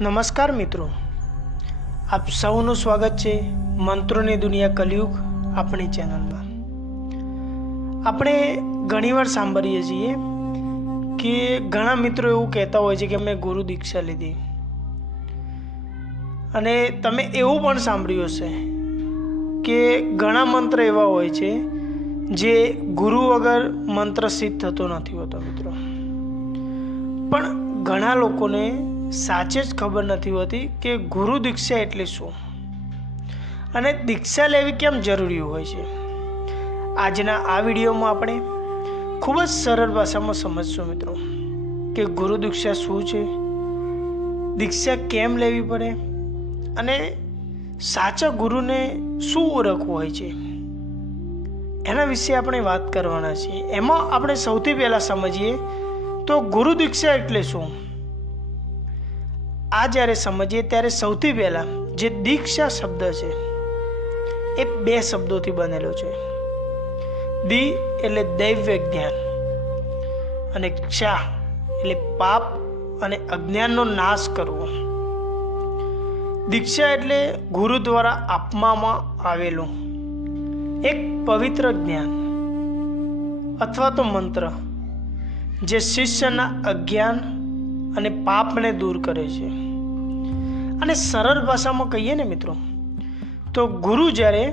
નમસ્કાર મિત્રો, આપ સૌનું સ્વાગત છે મંત્રોની દુનિયા કલયુગ આપણી ચેનલમાં। આપણે ઘણીવાર સાંભળીએ છીએ કે ઘણા મિત્રો એવું કહેતા હોય છે કે મેં ગુરુ દીક્ષા લીધી, અને તમે એવું પણ સાંભળ્યું હશે કે ઘણા મંત્ર એવા હોય છે જે ગુરુ વગર મંત્ર સિદ્ધ થતો નથી હોતો મિત્રો। પણ ઘણા લોકોને સાચે જ ખબર નથી હોતી કે ગુરુ દીક્ષા એટલે શું અને દીક્ષા લેવી કેમ જરૂરી હોય છે। આજના આ વિડીયોમાં આપણે ખૂબ જ સરળ ભાષામાં સમજશું મિત્રો કે ગુરુ દીક્ષા શું છે, દીક્ષા કેમ લેવી પડે અને સાચા ગુરુને શું ઓળખવું હોય છે, એના વિશે આપણે વાત કરવાના છીએ। એમાં આપણે સૌથી પહેલાં સમજીએ તો ગુરુ દીક્ષા એટલે શું। આ જ્યારે સમજીએ ત્યારે સૌથી પહેલાં જે દીક્ષા શબ્દ છે એ બે શબ્દોથી બનેલો છે। દી એટલે દૈવ્ય જ્ઞાન અને ક્ષા એટલે પાપ અને અજ્ઞાનનો નાશ કરવો। દીક્ષા એટલે ગુરુ દ્વારા આપવામાં આવેલું એક પવિત્ર જ્ઞાન અથવા તો મંત્ર જે શિષ્યના અજ્ઞાન અને પાપને દૂર કરે છે। અને સરળ ભાષામાં કહીએ ને મિત્રો તો ગુરુ જ્યારે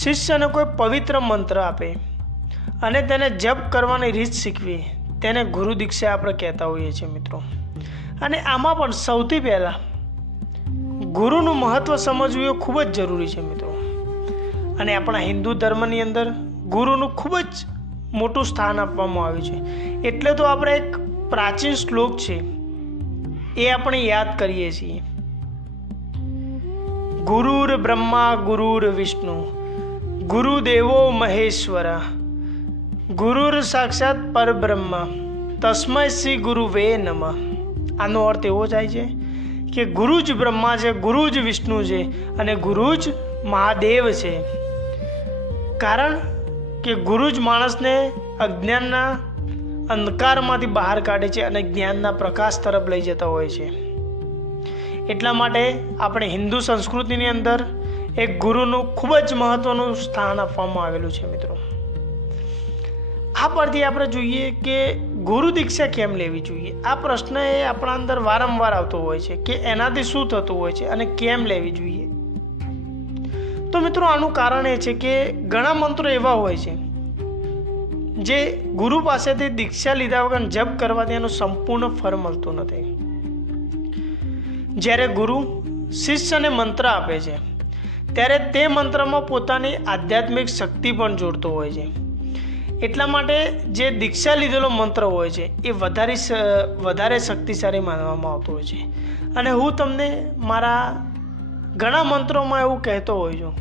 શિષ્યને કોઈ પવિત્ર મંત્ર આપે અને તેને જપ કરવાની રીત શીખવી તેને ગુરુ દીક્ષા આપણે કહેતા હોઈએ છીએ મિત્રો। અને આમાં પણ સૌથી પહેલાં ગુરુનું મહત્ત્વ સમજવું એ ખૂબ જ જરૂરી છે મિત્રો। અને આપણા હિન્દુ ધર્મની અંદર ગુરુનું ખૂબ જ મોટું સ્થાન આપવામાં આવ્યું છે। એટલે તો આપણે એક પ્રાચીન શ્લોક છે એ આપણે યાદ કરીએ છીએ। ગુરુર બ્રહ્મા ગુરુર વિષ્ણુ ગુરુદેવો મહેશ્વર ગુરુર સાક્ષાત પરબ્રહ્મ તસ્મૈ શ્રી ગુરુવે નમઃ। આનો અર્થ એવો થાય છે કે ગુરુ જ બ્રહ્મા છે, ગુરુ જ વિષ્ણુ છે અને ગુરુ જ મહાદેવ છે। કારણ કે ગુરુ જ માણસને અજ્ઞાનના અંધકારમાંથી બહાર કાઢે છે અને જ્ઞાનના પ્રકાશ તરફ લઈ જતા હોય છે। એટલા માટે આપણે હિન્દુ સંસ્કૃતિની અંદર એક ગુરુનું ખૂબ જ મહત્ત્વનું સ્થાન આપવામાં આવેલું છે મિત્રો। આ પરથી આપણે જોઈએ કે ગુરુ દીક્ષા કેમ લેવી જોઈએ। આ પ્રશ્ન એ આપણા અંદર વારંવાર આવતો હોય છે કે એનાથી શું થતું હોય છે અને કેમ લેવી જોઈએ। તો મિત્રો આનું કારણ એ છે કે ઘણા મંત્રો એવા હોય છે જે ગુરુ પાસેથી દીક્ષા લીધા વગર જપ કરવાથી એનું સંપૂર્ણ ફળ મળતું નથી। જ્યારે ગુરુ શિષ્યને મંત્ર આપે છે ત્યારે તે મંત્રમાં પોતાની આધ્યાત્મિક શક્તિ પણ જોડતો હોય છે। એટલા માટે જે દીક્ષા લીધેલો મંત્ર હોય છે એ વધારે શક્તિશાળી માનવામાં આવતો હોય છે। અને હું તમને મારા ઘણા મંત્રોમાં એવું કહેતો હોઉં છું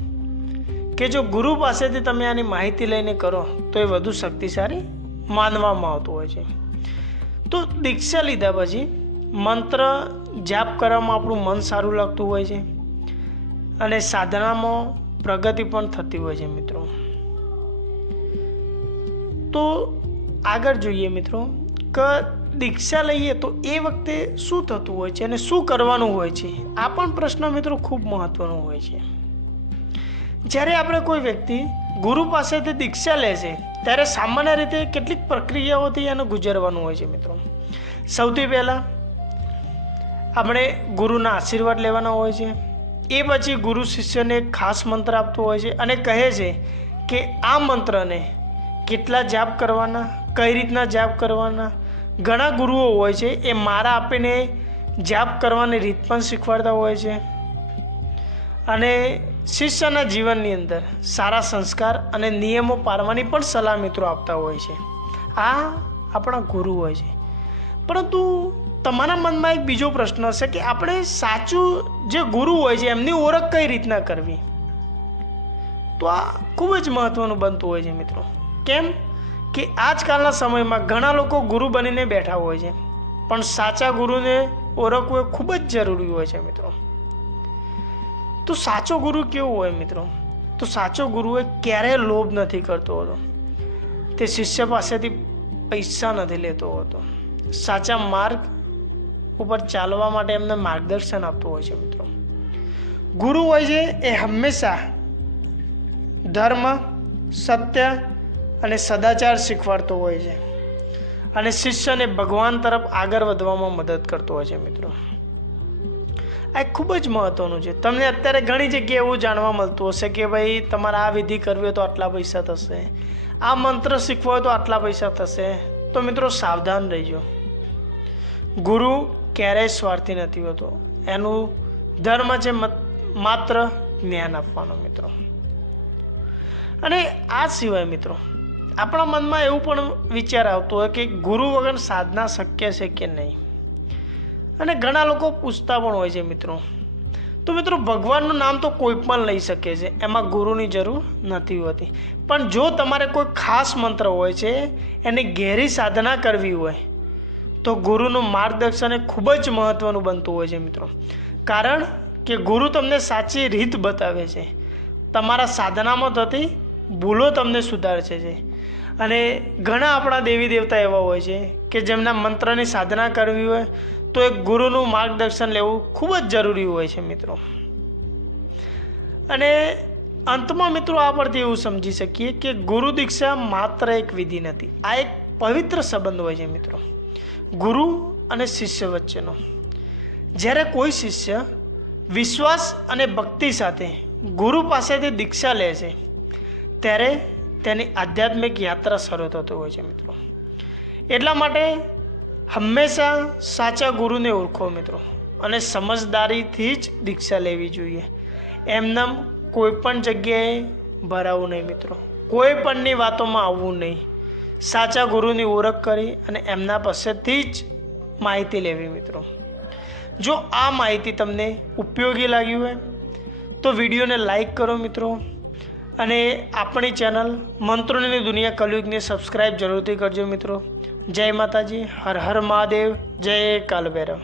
કે જો ગુરુ પાસેથી તમે આની માહિતી લઈને કરો તો એ વધુ શક્તિશાળી માનવામાં આવતું હોય છે। તો દીક્ષા લીધા પછી મંત્ર જાપ કરવામાં આપણું મન સારું લાગતું હોય છે અને સાધનામાં પ્રગતિ પણ થતી હોય છે મિત્રો। તો આગળ જોઈએ મિત્રો કે દીક્ષા લઈએ તો એ વખતે શું થતું હોય છે અને શું કરવાનું હોય છે। આ પણ પ્રશ્ન મિત્રો ખૂબ મહત્ત્વનો હોય છે। જ્યારે આપણે કોઈ વ્યક્તિ ગુરુ પાસેથી દીક્ષા લે છે ત્યારે સામાન્ય રીતે કેટલીક પ્રક્રિયાઓથી એને ગુજરવાનું હોય છે મિત્રો। સૌથી પહેલાં આપણે ગુરુના આશીર્વાદ લેવાના હોય છે। એ પછી ગુરુ શિષ્યને એક ખાસ મંત્ર આપતો હોય છે અને કહે છે કે આ મંત્રને કેટલા જાપ કરવાના, કઈ રીતના જાપ કરવાના। ઘણા ગુરુઓ હોય છે એ મારા આપીને જાપ કરવાની રીત પણ શીખવાડતા હોય છે અને શિષ્યના જીવનની અંદર સારા સંસ્કાર અને નિયમો પાળવાની પણ સલાહ મિત્રો આપતા હોય છે। આ આપણા ગુરુ હોય છે। પરંતુ તમારા મનમાં એક બીજો પ્રશ્ન હશે કે આપણે સાચું જે ગુરુ હોય છે એમની ઓળખ કઈ રીતના કરવી। તો આ ખૂબ જ મહત્ત્વનું બનતું હોય છે મિત્રો। કેમ કે આજકાલના સમયમાં ઘણા લોકો ગુરુ બનીને બેઠા હોય છે પણ સાચા ગુરુને ઓળખવું એ ખૂબ જ જરૂરી હોય છે મિત્રો। તો સાચો ગુરુ કેવો હોય મિત્રો? તો સાચો ગુરુ એ ક્યારેય લોભ નથી કરતો હોતો, તે શિષ્ય પાસેથી પૈસા નથી લેતો હોતો, સાચા માર્ગ ઉપર ચાલવા માટે એમને માર્ગદર્શન આપતું હોય છે મિત્રો. ગુરુ હોય છે એ હંમેશા ધર્મ, સત્ય અને સદાચાર શીખવાડતો હોય છે અને શિષ્યને ભગવાન તરફ આગળ વધવામાં મદદ કરતો હોય છે મિત્રો. આ ખૂબ જ મહત્વનું છે. તમને અત્યારે ઘણી જગ્યાએ એવું જાણવા મળતું હશે કે ભાઈ તમારે આ વિધિ કરવી હોય તો આટલા પૈસા થશે, આ મંત્ર શીખવો હોય તો આટલા પૈસા થશે. તો મિત્રો સાવધાન રહેજો. ગુરુ ક્યારેય સ્વાર્થી નથી હોતો. એનું ધર્મ છે માત્ર જ્ઞાન આપવાનો મિત્રો. અને આ સિવાય મિત્રો આપણા મનમાં એવું પણ વિચાર આવતો હોય કે ગુરુ વગર સાધના શક્ય છે કે નહીં. અને ઘણા લોકો પૂછતા પણ હોય છે મિત્રો. તો મિત્રો ભગવાનનું નામ તો કોઈ પણ લઈ શકે છે, એમાં ગુરુની જરૂર નથી હોતી. પણ જો તમારે કોઈ ખાસ મંત્ર હોય છે, એની ગહેરી સાધના કરવી હોય તો ગુરુનું માર્ગદર્શન એ ખૂબ જ મહત્ત્વનું બનતું હોય છે મિત્રો. કારણ કે ગુરુ તમને સાચી રીત બતાવે છે, તમારા સાધનામાં થતી ભૂલો તમને સુધારે છે. અને ઘણા આપણા દેવી દેવતા એવા હોય છે કે જેમના મંત્રની સાધના કરવી હોય તો એક ગુરુનું માર્ગદર્શન લેવું ખૂબ જ જરૂરી હોય છે મિત્રો. અને અંતમાં મિત્રો આ પરથી એવું સમજી શકીએ કે ગુરુ દીક્ષા માત્ર એક વિધિ નથી, આ એક પવિત્ર સંબંધ હોય છે મિત્રો, ગુરુ અને શિષ્ય વચ્ચેનો. જ્યારે કોઈ શિષ્ય વિશ્વાસ અને ભક્તિ સાથે ગુરુ પાસેથી દીક્ષા લે છે ત્યારે તેની આધ્યાત્મિક યાત્રા શરૂ થતી હોય છે મિત્રો. એટલા માટે હંમેશા સાચા ગુરુને ઓળખો મિત્રો અને સમજદારીથી જ દીક્ષા લેવી જોઈએ. એમનેમ કોઈ પણ જગ્યાએ ભરાવું નહીં મિત્રો, કોઈ પણની વાતોમાં આવવું નહીં. સાચા ગુરુની ઓળખ કરી અને એમના પાસેથી જ માહિતી લેવી મિત્રો. જો આ માહિતી તમને ઉપયોગી લાગી હોય તો વિડીયોને લાઈક કરો મિત્રો અને આપણી ચેનલ મંત્રોની દુનિયા કલયુગને સબસ્ક્રાઈબ જરૂરથી કરજો મિત્રો. જય માતાજી, હર હર મહાદેવ, જય કાલભૈરવ.